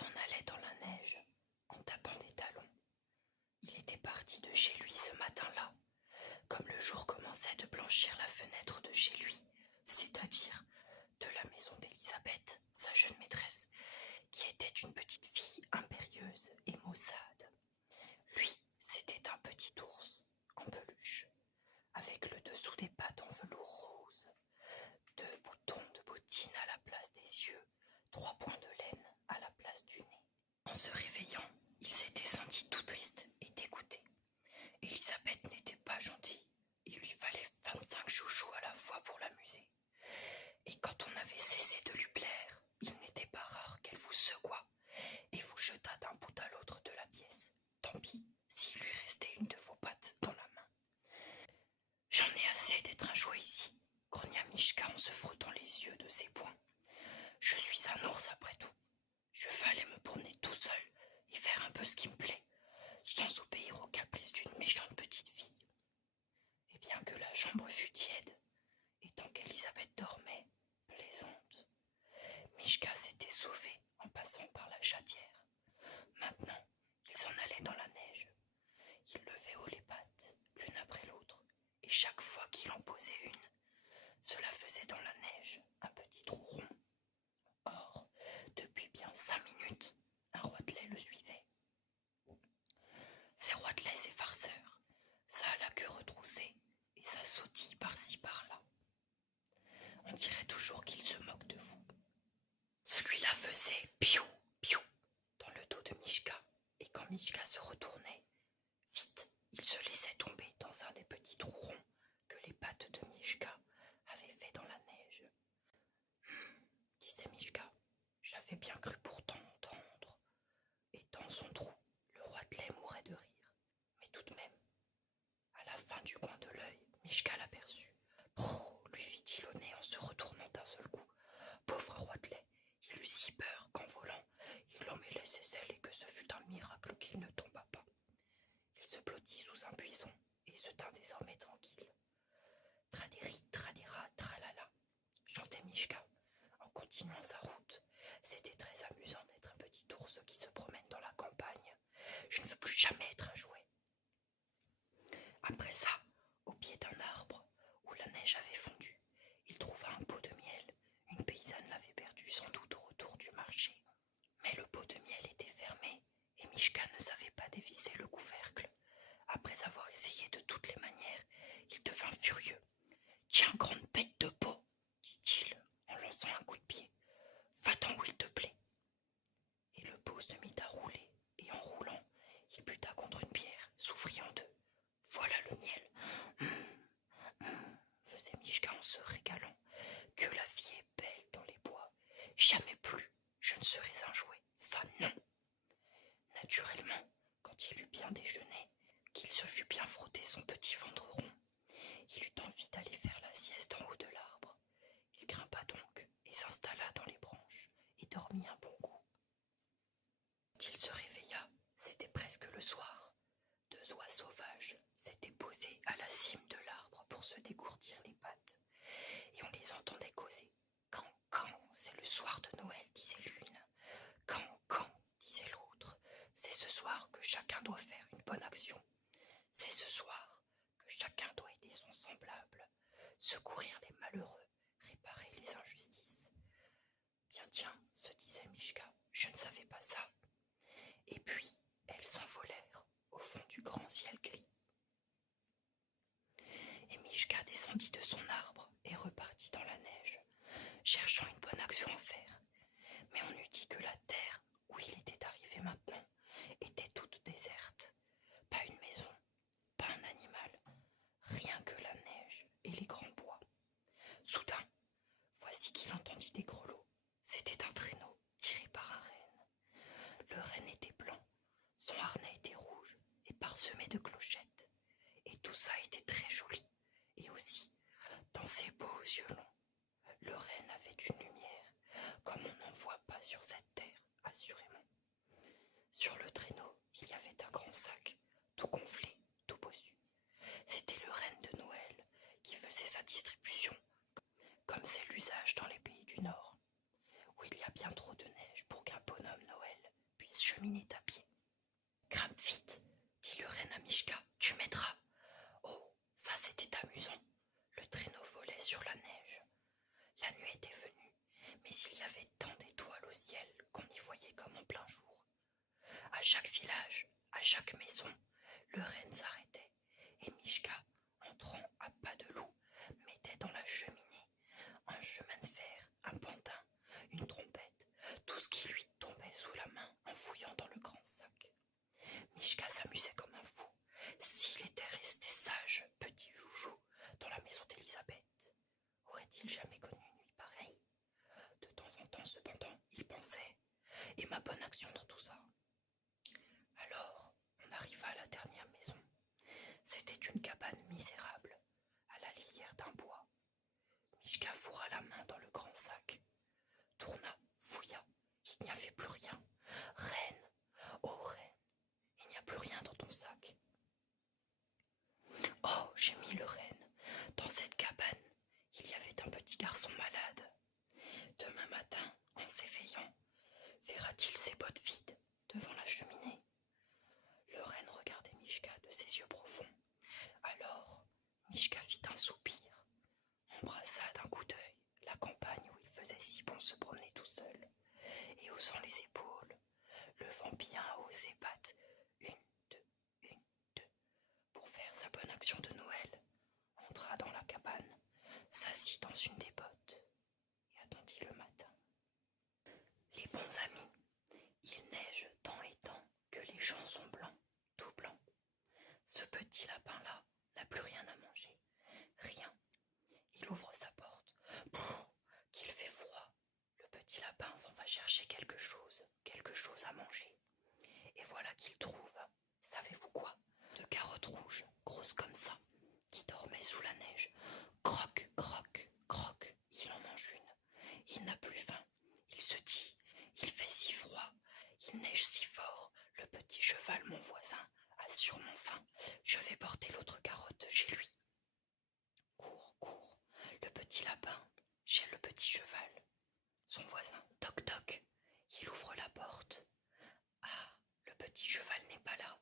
s'en allait dans la neige en tapant des talons. Il était parti de chez lui ce matin-là, comme le jour commençait de blanchir la fenêtre de chez lui, c'est-à-dire de la maison d'Élisabeth, sa jeune maîtresse, qui était une petite fille impérieuse et maussade. Lui, c'était un petit ours en peluche, avec le dessous des pattes en velours rose, 2 boutons de bottines à la place des yeux, 3 points de laine à la place du nez. En se réveillant, il s'était senti tout triste et dégoûté. Élisabeth n'était pas gentille. Il lui fallait 25 chouchous à la fois pour l'amuser. Et quand on avait cessé de lui plaire, il n'était pas rare qu'elle vous secouât et vous jetât d'un bout à l'autre de la pièce. Tant pis s'il lui restait une de vos pattes dans la main. « J'en ai assez d'être un jouet ici, » grogna Mishka en se frottant les yeux de ses poings. « Je suis un ours après tout. Je veux aller me promener tout seul et faire un peu ce qui me plaît, sans obéir aux caprices d'une méchante petite fille. » Et bien que la chambre fût tiède, et tant qu'Élisabeth dormait, plaisante, Mishka s'était sauvé en passant par la chatière. Maintenant, il s'en allait dans la neige. Il levait haut les pattes, l'une après l'autre, et chaque fois qu'il en posait une, cela faisait dans la neige un petit trou rond. Or, depuis bien 5 minutes, un roitelet le suivait. Ces roitelets, ces farceurs, ça a la queue retroussée et ça sautille par-ci par-là. On dirait toujours qu'il se moque de vous. Celui-là faisait piou, piou dans le dos de Mishka, et quand Mishka se retournait, vite, il se laissait tomber dans un des petits trous ronds que les pattes de Mishka avaient fait dans la neige. Disait Mishka, j'avais bien cru pourtant entendre. Et dans son trou, le roitelet mourait de rire. Mais tout de même, à la fin du coin de l'œil, Mishka l'aperçut. Prrr, lui fit-il au nez en se retournant d'un seul coup. Pauvre roitelet, il eut si peur qu'en volant, il en mêlait ses ailes et que ce fut un miracle qu'il ne tomba pas. Il se blottit sous un buisson et se tint désormais tranquille. Tradéri, tradéra, tralala, chantait Mishka en continuant sa route. C'était très amusant d'être un petit ours qui se promène dans la campagne. Je ne veux plus jamais être un jouet. Après ça, au pied d'un arbre où la neige avait fondu, il trouva un pot de miel. Une paysanne l'avait perdu sans doute au retour du marché. Mais le pot de miel était fermé et Mishka ne savait pas dévisser le couvercle. Après avoir essayé de toutes les manières, il devint furieux. « Tiens, grande bête de pot !» dit-il en lançant un coup de pied. « Va-t'en où il te plaît !» Et le pot se mit à rouler, et en roulant, il buta contre une pierre, s'ouvrit en deux. « Voilà le miel !» faisait Mishka en se régalant. « Que la vie est belle dans les bois. Jamais plus je ne serai un jouet. Ça non !» Naturellement, quand il eut bien déjeuné, qu'il se fut bien frotté son petit ventre rond, il eut envie d'aller faire la sieste en haut de l'arbre. Il grimpa donc et s'installa dans les branches et dormit un bon coup. Quand il se réveilla, c'était presque le soir. 2 oies sauvages s'étaient posées à la cime de l'arbre pour se dégourdir les pattes, et on les entendait causer. « Quand, c'est le soir de Noël, disait l'une. Quand, disait l'autre, c'est ce soir que chacun doit faire une bonne action. C'est ce soir que chacun doit aider son semblable, secourir les malheureux, réparer les injustices. » Tiens, se disait Mishka, je ne savais pas ça. Et puis, elles s'envolèrent au fond du grand ciel gris. Et Mishka descendit de son arbre et repartit dans la neige, cherchant une bonne action à faire. Mais on eût dit que la terre où il était arrivé maintenant était toute déserte. Pas une maison, pas un animal, rien que la neige et les grands bois. Soudain, voici qu'il entendit des grelots. C'était un traîneau tiré par un renne. Le renne était blanc, son harnais était rouge et parsemé de clochettes. Et tout ça était très joli. Et aussi, dans ses beaux yeux longs, le renne avait une lumière comme on n'en voit pas sur cette terre, assurément. Sur le traîneau, il y avait un grand sac, tout gonflé, tout bossu. C'était le renne de Noël qui faisait sa distribution, comme c'est l'usage dans les pays du Nord, où il y a bien trop de neige pour qu'un bonhomme Noël cheminait à pied. Grimpe vite, dit le renne à Mishka, tu m'aideras. Oh, ça c'était amusant. Le traîneau volait sur la neige. La nuit était venue, mais il y avait tant d'étoiles au ciel qu'on y voyait comme en plein jour. À chaque village, à chaque maison, le renne s'arrêtait, et Mishka, entrant à pas de loup, mettait dans la cheminée un chemin de fer, un pantin, une trompette, tout ce qui lui tombait sous la main en fouillant dans le grand sac. Mishka s'amusait comme un fou. S'il était resté sage, petit joujou, dans la maison d'Elisabeth, aurait-il jamais connu une nuit pareille? De temps en temps, cependant, il pensait « Et ma bonne action dans tout ça ?» Alors, on arriva à la dernière maison. C'était une cabane misérable, à la lisière d'un bois. Mishka fourra la main dans le grand sac, tourna, fouilla, il n'y avait plus rien. Reine, oh reine, il n'y a plus rien dans ton sac. Oh, gémit le renne, dans cette cabane, il y avait un petit garçon malade. Demain matin, en s'éveillant, verra-t-il ses bottes vides devant la cheminée? Le renne regardait Mishka de ses yeux profonds. Alors, Mishka fit un soupir, embrassa d'un coup d'œil la campagne où il faisait si bon se promener tout seul, et haussant les épaules, levant bien haut ses pattes, une, deux, pour faire sa bonne action de Noël, entra dans la cabane, s'assit dans une des bottes et attendit le matin. Les bons amis, il neige tant et tant que les champs sont blancs, tout blancs. Ce petit lapin-là n'a plus rien à manger, rien. Il ouvre sa porte. Qu'il fait froid. Le petit lapin s'en va chercher quelque chose à manger. Et voilà qu'il trouve, savez-vous quoi? De carottes rouges, grosses comme ça, qui dormaient sous la neige. Croque, croque, croque, il en mange une. Il n'a plus faim. Il se dit, il fait si froid, il neige si fort. Le petit cheval, mon voisin, a sûrement faim. Je vais porter l'autre carotte chez lui. Cours, cours, le petit lapin, chez le petit cheval. Son voisin, toc toc, il ouvre la porte. Ah, le petit cheval n'est pas là.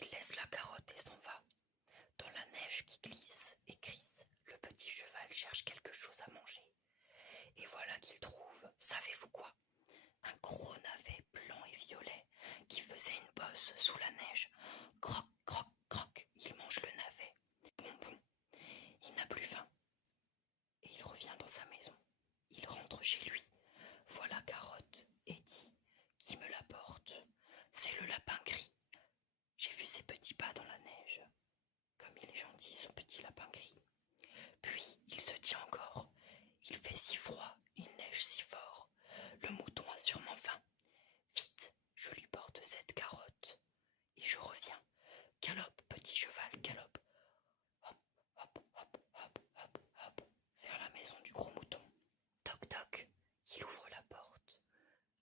Il laisse la carotte et s'en va. Dans la neige qui glisse et crisse, le petit cheval cherche quelque chose à manger. Et voilà qu'il trouve, savez-vous quoi? Un gros navet blanc et violet qui faisait une bosse sous la neige. Croc, croc, croc, il mange le navet. Bon, bon, il n'a plus faim. Et il revient dans sa maison. Il rentre chez lui. Voilà Carotte et dit, qui me l'apporte? C'est le lapin gris. J'ai vu ses petits pas dans la neige. Comme il est gentil, ce petit lapin gris. Puis il se dit encore, il fait si froid, il neige si fort. Le mouton a sûrement faim. Vite, je lui porte cette carotte. Et je reviens. Galope, petit cheval, galope. Hop, hop, hop, hop, hop, hop, vers la maison du gros mouton. Toc, toc, il ouvre la porte.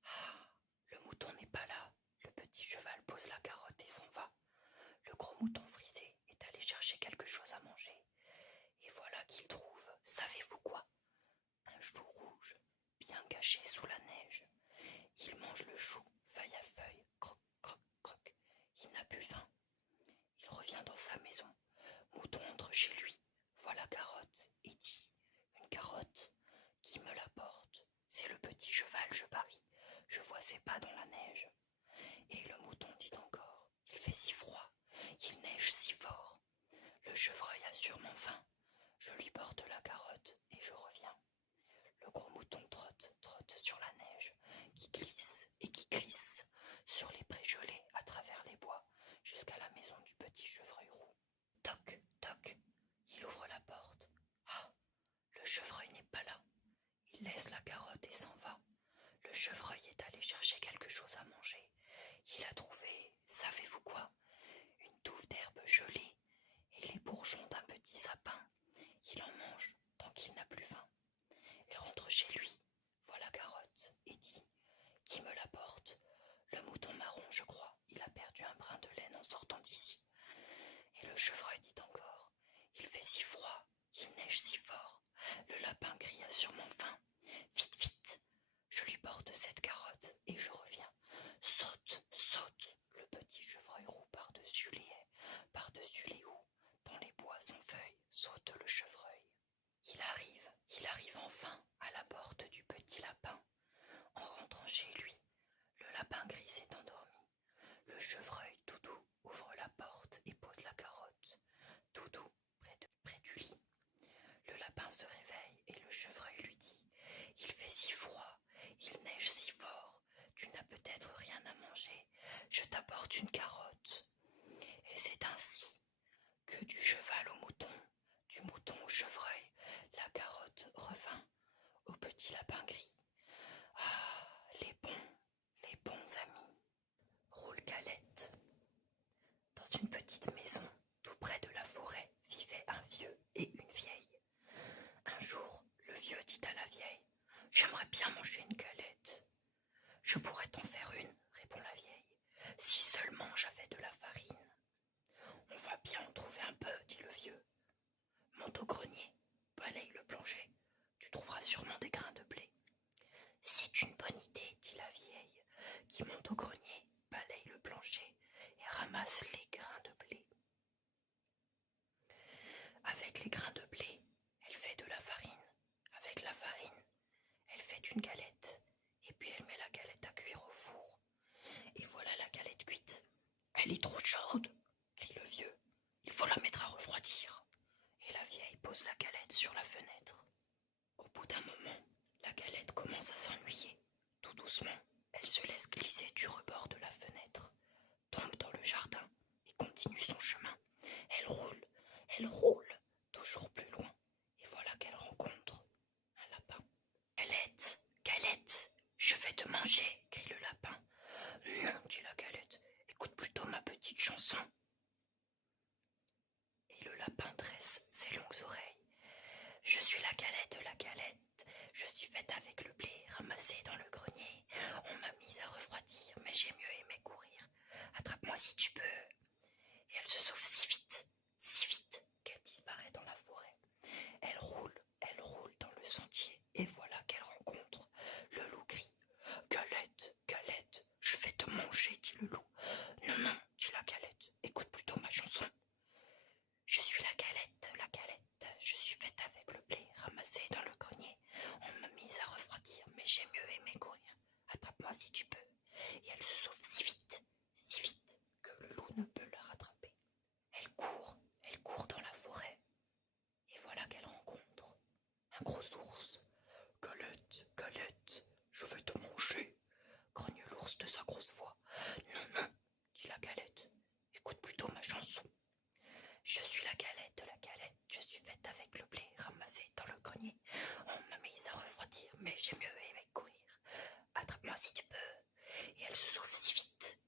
Ah, le mouton n'est pas là. Le petit cheval pose la carotte et s'en va. Le gros mouton frisé est allé chercher quelque chose à manger. Et voilà qu'il trouve, savez-vous quoi? Un chou rouge, bien caché sous la neige. Il mange le chou, feuille à feuille, croc, croc, croc. Il n'a plus faim. Il revient dans sa maison. Mouton entre chez lui. Voilà Carotte et dit, une carotte, qui me l'apporte? C'est le petit cheval, je parie. Je vois ses pas dans la neige. Et le mouton dit encore, il fait si froid, il neige si fort. Le chevreuil a sûrement faim. Je lui porte la carotte et je reviens. Le gros mouton trotte, trotte sur la neige, qui glisse et qui glisse sur les prés gelés à travers les bois, jusqu'à la maison du petit chevreuil roux. Toc, toc, il ouvre la porte. Ah, le chevreuil n'est pas là. Il laisse la carotte et s'en va. Le chevreuil est allé chercher quelque chose à manger. Il a trouvé, savez-vous quoi? Une touffe d'herbe gelée et les bourgeons d'un petit sapin. Il en mange tant qu'il n'a plus faim. Il rentre chez lui, voilà Carotte, et dit, qui me l'apporte? Le mouton marron, je crois, il a perdu un brin de laine en sortant d'ici. Et le chevreuil dit encore, il fait si froid, il neige si fort. Le lapin gris a sûrement faim. Vite, vite, je lui porte cette carotte et je reviens. lapin gris s'est endormi. Le chevreuil Doudou ouvre la porte et pose la carotte. Doudou près du lit. Le lapin se réveille et le chevreuil lui dit: Il fait si froid, il neige si fort, tu n'as peut-être rien à manger, je t'apporte une carotte. Et c'est ainsi que du cheval au mouton, du mouton au chevreuil, la carotte revint au petit lapin gris. Ah, les bons amis. Roule Galette. Dans une petite maison, tout près de la forêt, vivaient un vieux et une vieille. Un jour, le vieux dit à la vieille: J'aimerais bien manger une galette. Je pourrais t'en faire une, répond la vieille, si seulement j'avais de la farine. On va bien en trouver un peu, dit le vieux. Monte au grenier, balaye le plancher, tu trouveras sûrement des grains de blé. C'est une bonne idée, dit la vieille, qui monte au grenier, balaye le plancher et ramasse les grains de blé. Avec les grains de blé, elle fait de la farine. Avec la farine, elle fait une galette. Et puis elle met la galette à cuire au four. Et voilà la galette cuite. Elle est trop chaude, crie le vieux. Il faut la mettre à refroidir. Et la vieille pose la galette sur la fenêtre. Au bout d'un moment, la galette commence à s'ennuyer. Tout doucement, elle se laisse glisser du rebord de la fenêtre, tombe dans le jardin et continue son chemin. Elle roule, toujours plus loin. Et voilà qu'elle rencontre un lapin. Galette, Galette, je vais te manger, crie le lapin. Non, dit la galette, écoute plutôt ma petite chanson. Et le lapin dresse ses longues oreilles. Je suis la galette, je suis faite avec le blé ramassé dans le grenier. On m'a mise à refroidir, mais j'ai mieux aimé courir. Attrape-moi si tu peux. Et elle se sauve si vite, qu'elle disparaît dans la forêt. Elle roule dans le sentier, et voilà qu'elle rencontre le loup gris. Galette, Galette, je vais te manger, dit le loup. Non, non, dit la galette, écoute plutôt ma chanson. Je suis la galette, je suis faite avec le blé ramassé dans le grenier. On m'a mise à refroidir, mais j'ai mieux aimé courir. Attrape-moi si tu peux. Et elle se sauve si vite, que le loup ne peut la rattraper. Elle court dans la forêt. Et voilà qu'elle rencontre un gros ours. Galette, Galette, je vais te manger, grogne l'ours de sa grosse voix. Non, non, dit la galette, écoute plutôt ma chanson. Je suis la galette, je suis faite avec le blé ramassé dans le grenier. On m'a mise à refroidir, mais j'ai mieux aimé courir. Attrape-moi si tu peux. Et elle se sauve si vite,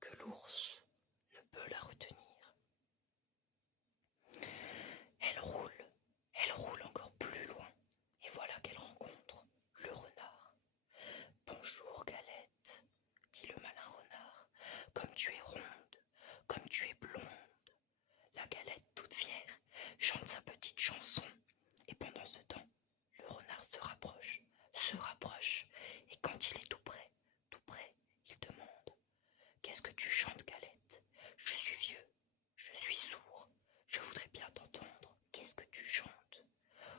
que l'ours ne peut la retenir. Elle roule encore plus loin, et voilà qu'elle rencontre le renard. Bonjour Galette, dit le malin renard, comme tu es ronde, comme tu es blonde. La galette, toute fière, chante sa petite chanson, et pendant ce temps, le renard se rapproche, et quand il est tout près, il demande: Qu'est-ce que tu chantes, Galette? Je suis vieux, je suis sourd, je voudrais bien t'entendre. Qu'est-ce que tu chantes?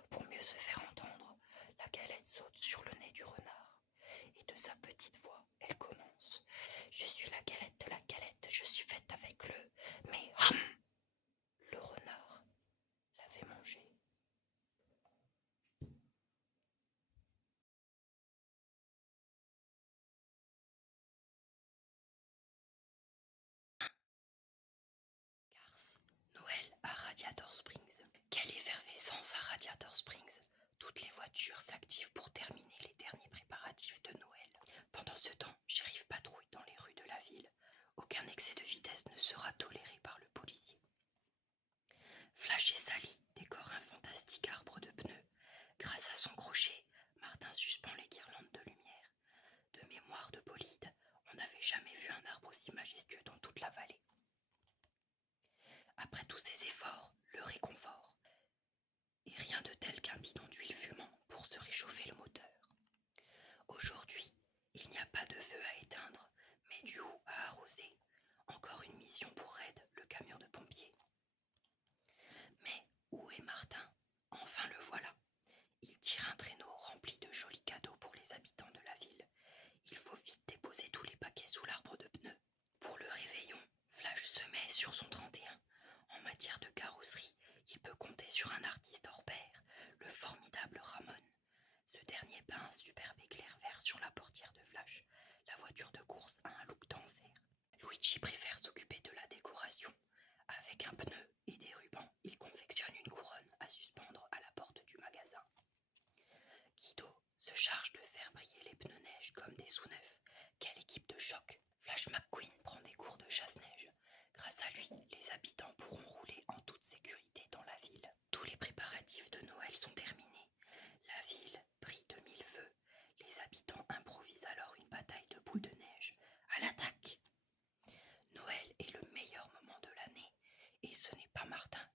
Pour mieux se faire entendre, la galette saute sur le nez du renard, et de sa petite voix, elle commence: Je suis la galette, je suis faite avec le... Mais le renard l'avait mangé. Cars, Noël à Radiator Springs. Quelle effervescence à Radiator Springs! Toutes les voitures s'activent pour terminer les derniers préparatifs de Noël. Pendant ce temps, Shérif patrouille dans les rues de la ville. Aucun excès de vitesse ne sera toléré par le policier. Flash et Sally décorent un fantastique arbre de pneus. Grâce à son crochet, Martin suspend les guirlandes de lumière. De mémoire de bolide, on n'avait jamais vu un arbre aussi majestueux dans toute la vallée. Après tous ces efforts, le réconfort. Et rien de tel qu'un bidon d'huile fumant pour se réchauffer le moteur. Aujourd'hui, il n'y a pas de feu à éteindre, mais du hou à arroser. Encore une mission pour Red, le camion de pompiers. Mais où est Martin? Enfin le voilà. Il tire un traîneau rempli de jolis cadeaux pour les habitants de la ville. Il faut vite déposer un superbe éclair vert sur la portière de Flash. La voiture de course a un look d'enfer. Luigi préfère s'occuper de la décoration. Avec un pneu et des rubans, il confectionne une couronne à suspendre à la porte du magasin. Guido se charge de faire briller les pneus neige comme des sous-neufs. Quelle équipe de choc! Flash McQueen prend des cours de chasse-neige. Grâce à lui, les habitants pourront rouler en toute sécurité dans la ville. Tous les préparatifs de Noël sont terminés. La ville brille de mille feux. Les habitants improvisent alors une bataille de boules de neige. À l'attaque! Noël est le meilleur moment de l'année, et ce n'est pas Martin